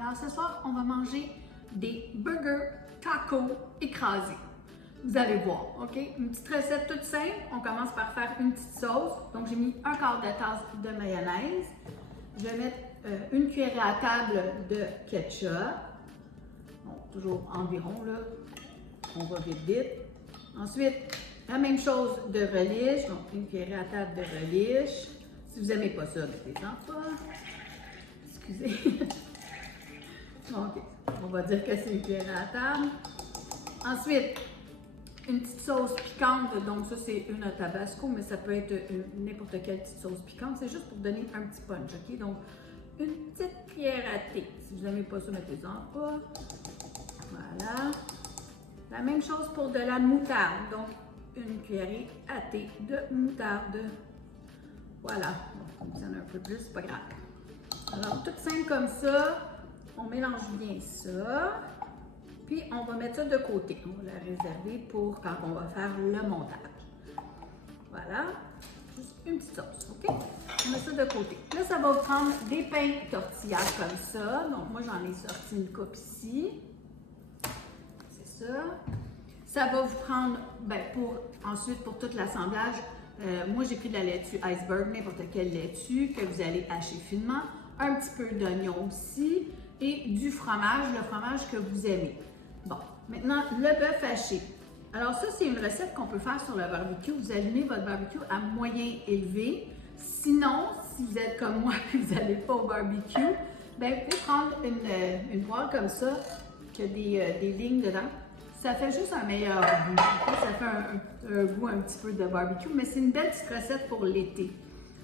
Alors ce soir, on va manger des burgers tacos écrasés. Vous allez voir, OK? Une petite recette toute simple. On commence par faire une petite sauce. Donc j'ai mis un quart de tasse de mayonnaise. Je vais mettre une cuillerée à table de ketchup. Bon, toujours environ, là. On va vite, vite. Ensuite, la même chose de relish. Donc une cuillerée à table de relish. Si vous n'aimez pas ça, mettez-en pas. Excusez. OK. On va dire que c'est une cuillerée à table. Ensuite, une petite sauce piquante. Donc ça, c'est une tabasco, mais ça peut être n'importe quelle petite sauce piquante. C'est juste pour donner un petit punch, OK? Donc, une petite cuillère à thé. Si vous n'aimez pas ça, mettez-en pas. Voilà. La même chose pour de la moutarde. Donc, une cuillerée à thé de moutarde. Voilà. Bon, on en a un peu plus, c'est pas grave. Alors, tout simple comme ça. On mélange bien ça. Puis, on va mettre ça de côté. On va la réserver pour quand on va faire le montage. Voilà. Juste une petite sauce, OK? On met ça de côté. Là, ça va vous prendre des pains tortillas comme ça. Donc, moi, j'en ai sorti une coupe ici. C'est ça. Ça va vous prendre, ensuite, pour tout l'assemblage, moi, j'ai pris de la laitue iceberg, n'importe quelle laitue que vous allez hacher finement. Un petit peu d'oignon aussi. Et du fromage, le fromage que vous aimez. Bon, maintenant, le bœuf haché. Alors ça, c'est une recette qu'on peut faire sur le barbecue. Vous allumez votre barbecue à moyen élevé. Sinon, si vous êtes comme moi et vous n'allez pas au barbecue, bien, vous pouvez prendre une poêle comme ça, qui a des lignes dedans. Ça fait juste un meilleur goût. Ça fait un goût un petit peu de barbecue, mais c'est une belle petite recette pour l'été.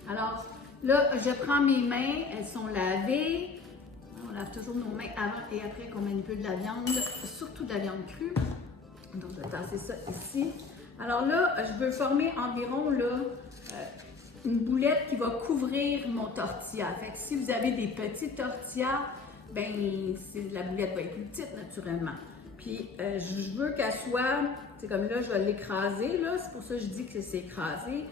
Alors là, je prends mes mains, elles sont lavées. On lave toujours nos mains avant et après qu'on manipule de la viande, surtout de la viande crue. Donc, je vais tasser ça ici. Alors là, je veux former environ là, une boulette qui va couvrir mon tortilla. Fait que si vous avez des petites tortillas, ben la boulette va être plus petite naturellement. Puis, je veux qu'elle soit, c'est comme là, je vais l'écraser, là. C'est pour ça que je dis que c'est écrasé.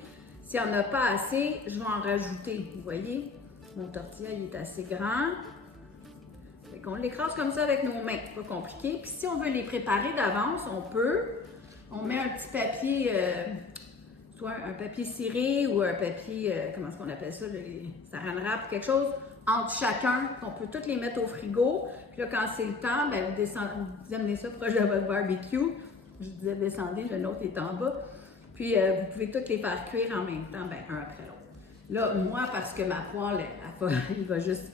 S'il n'y en a pas assez, je vais en rajouter. Vous voyez, mon tortilla, il est assez grand. On l'écrase comme ça avec nos mains, pas compliqué. Puis si on veut les préparer d'avance, on peut. On met un petit papier, soit un papier ciré ou un papier, comment est-ce qu'on appelle ça, saran wrap, quelque chose entre chacun. On peut toutes les mettre au frigo. Puis là, quand c'est le temps, bien, vous amenez ça proche de votre barbecue. Je vous disais descendez, le nôtre est en bas. Puis vous pouvez toutes les faire cuire en même temps, bien, un après l'autre. Là, moi, parce que ma poêle, il va juste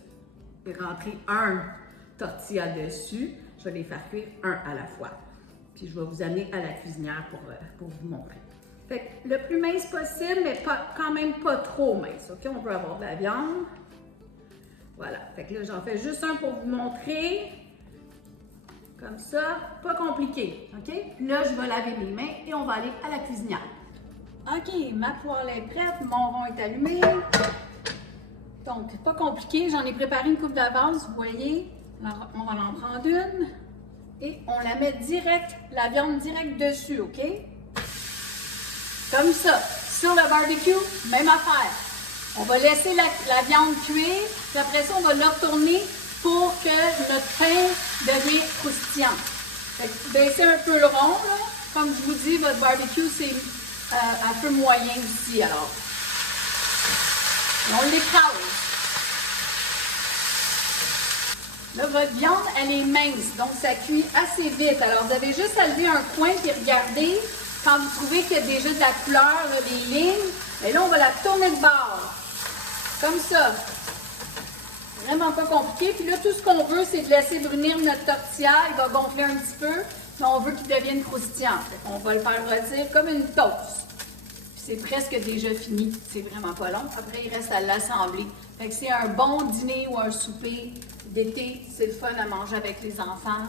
rentrer un tortilla dessus. Je vais les faire cuire un à la fois. Puis je vais vous amener à la cuisinière pour vous montrer. Fait que le plus mince possible, mais quand même pas trop mince. OK? On peut avoir de la viande. Voilà. Fait que là, j'en fais juste un pour vous montrer. Comme ça. Pas compliqué. OK? Là, je vais laver mes mains et on va aller à la cuisinière. OK, ma poêle est prête. Mon rond est allumé. Donc, pas compliqué. J'en ai préparé une coupe d'avance, vous voyez. Alors, on va en prendre une et on la met direct, la viande direct dessus, OK? Comme ça. Sur le barbecue, même affaire. On va laisser la viande cuire, puis après ça, on va le retourner pour que notre pain devienne croustillant. Fait que baissez un peu le rond, là. Comme je vous dis, votre barbecue, c'est un peu moyen aussi, alors. Et on l'écrase. Là, votre viande, elle est mince, donc ça cuit assez vite. Alors, vous avez juste à lever un coin et regarder. Quand vous trouvez qu'il y a déjà de la couleur, là, des lignes, et là, on va la tourner de bord. Comme ça. Vraiment pas compliqué. Puis là, tout ce qu'on veut, c'est de laisser brunir notre tortilla. Il va gonfler un petit peu, mais on veut qu'il devienne croustillant. On va le faire rôtir comme une toast. C'est presque déjà fini. C'est vraiment pas long. Après, il reste à l'assembler. Fait que c'est un bon dîner ou un souper d'été. C'est le fun à manger avec les enfants.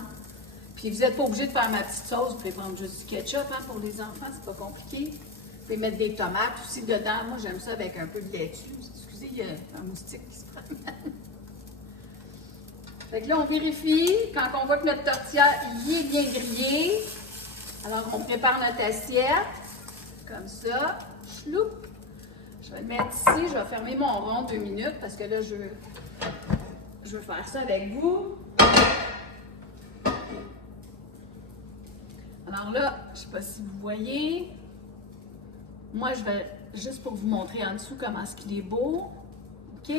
Puis vous n'êtes pas obligé de faire ma petite sauce. Vous pouvez prendre juste du ketchup pour les enfants. C'est pas compliqué. Vous pouvez mettre des tomates aussi dedans. Moi, j'aime ça avec un peu de laitue. Excusez, il y a un moustique qui se promène. Fait que là, on vérifie. Quand on voit que notre tortilla est bien grillée, alors on prépare notre assiette. Comme ça. Chloup. Je vais le mettre ici. Je vais fermer mon rond 2 minutes parce que là, je veux faire ça avec vous. Alors là, je ne sais pas si vous voyez. Moi, je vais juste pour vous montrer en dessous comment est-ce qu'il est beau. OK?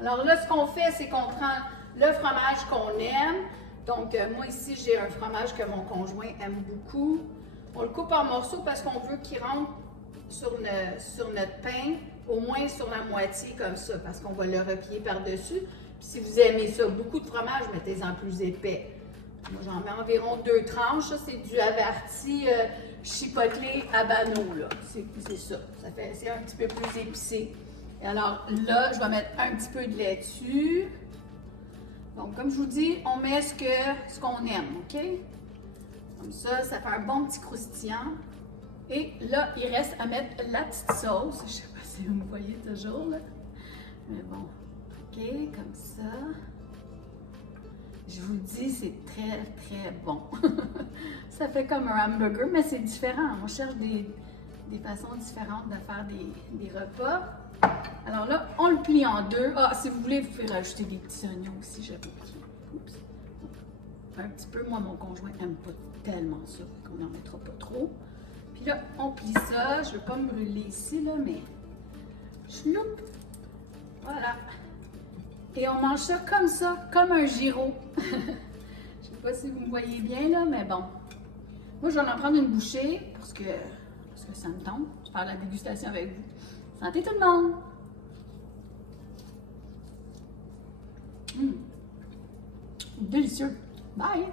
Alors là, ce qu'on fait, c'est qu'on prend le fromage qu'on aime. Donc, moi ici, j'ai un fromage que mon conjoint aime beaucoup. On le coupe en morceaux parce qu'on veut qu'il rentre sur notre pain, au moins sur la moitié comme ça, parce qu'on va le replier par-dessus. Puis si vous aimez ça, beaucoup de fromage, mettez-en plus épais. Moi, j'en mets environ 2 tranches. Ça, c'est du averti chipotelé habano, là. C'est ça. C'est un petit peu plus épicé. Et alors là, je vais mettre un petit peu de lait dessus. Donc, comme je vous dis, on met ce qu'on aime, OK? Comme ça, ça fait un bon petit croustillant. Et là, il reste à mettre la petite sauce. Je ne sais pas si vous me voyez toujours, là. Mais bon, OK, comme ça. Je vous dis, c'est très, très bon. Ça fait comme un hamburger, mais c'est différent. On cherche des façons différentes de faire des repas. Alors là, on le plie en deux. Ah, si vous voulez, vous pouvez rajouter des petits oignons aussi, j'avais oublié. Oups. Un petit peu. Moi, mon conjoint n'aime pas tellement ça, qu'on n'en mettra pas trop. Puis là, on plie ça. Je ne veux pas me brûler ici, là, mais... Chloup! Voilà. Et on mange ça, comme un gyro. Je sais pas si vous me voyez bien, là, mais bon. Moi, je vais en prendre une bouchée parce que ça me tente. Je vais faire la dégustation avec vous. Santé tout le monde! Délicieux! Bye!